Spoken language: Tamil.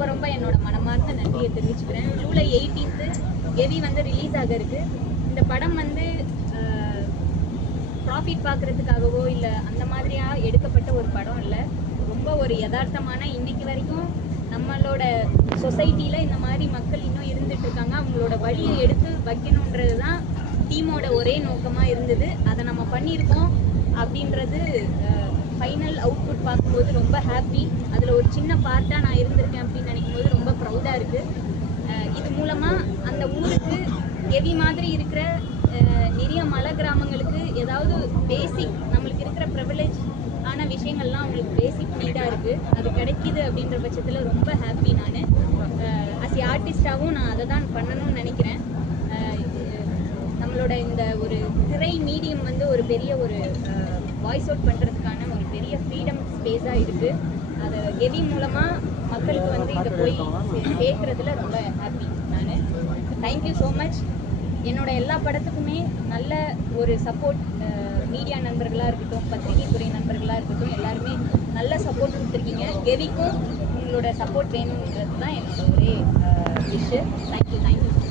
ரொம்ப ரொம்ப என்னோட மனமார்ந்த நன்றியை தெரிவிச்சுக்கிறேன். ஜூலை 18 கெவி வந்து ரிலீஸ் ஆக இருக்கு. இந்த படம் வந்து ப்ராஃபிட் பார்க்குறதுக்காகவோ இல்லை அந்த மாதிரியாக எடுக்கப்பட்ட ஒரு படம் இல்லை. ரொம்ப ஒரு யதார்த்தமான இன்னைக்கு வரைக்கும் நம்மளோட சொசைட்டியில் இந்த மாதிரி மக்கள் இன்னும் இருந்துட்டு இருக்காங்க. அவங்களோட வழியை எடுத்து வைக்கணுன்றது தான் டீமோட ஒரே நோக்கமாக இருந்தது. அதை நம்ம பண்ணியிருக்கோம் அப்படின்றது ஃபைனல் அவுட்புட் பார்க்கும்போது ரொம்ப ஹாப்பி. அதில் ஒரு சின்ன பார்ட்டாக நான் இருந்திருக்கேன் அப்படின்னு நினைக்கும் போது ரொம்ப ப்ரௌடாக இருக்குது. இது மூலமாக அந்த ஊருக்கு கெவி மாதிரி இருக்கிற நிறைய மலை கிராமங்களுக்கு ஏதாவது பேசிக் நம்மளுக்கு இருக்கிற ப்ரிவிலேஜ் ஆன விஷயங்கள்லாம் அவங்களுக்கு பேசிக் நீடாக இருக்குது. அது கிடைக்கிது அப்படின்ற பட்சத்தில் ரொம்ப ஹாப்பி. நான் அஸ் ஏ ஆர்டிஸ்டாகவும் நான் அதை தான் பண்ணணும்னு நினைக்கிறேன். நம்மளோட இந்த ஒரு திரை மீடியம் வந்து ஒரு பெரிய ஒரு வாய்ஸ் அவுட் பண்ணுறதுக்கான ஒரு பெரிய ஃப்ரீடம் ஸ்பேஸாக இருக்குது. அதை கெவி மூலமாக மக்களுக்கு வந்து இதை போய் சேர்க்குறதுல ரொம்ப ஹாப்பி. நான் தேங்க்யூ ஸோ மச். என்னோட எல்லா படத்துக்குமே நல்ல ஒரு சப்போர்ட் மீடியா நண்பர்களாக இருக்கட்டும், பத்திரிகை துறை நண்பர்களாக இருக்கட்டும், எல்லாருமே நல்ல சப்போர்ட் கொடுத்துருக்கீங்க. கெவிக்கும் உங்களோட சப்போர்ட் வேணுன்றது தான் என்னோட ஒரே விஷ். தேங்க்யூ.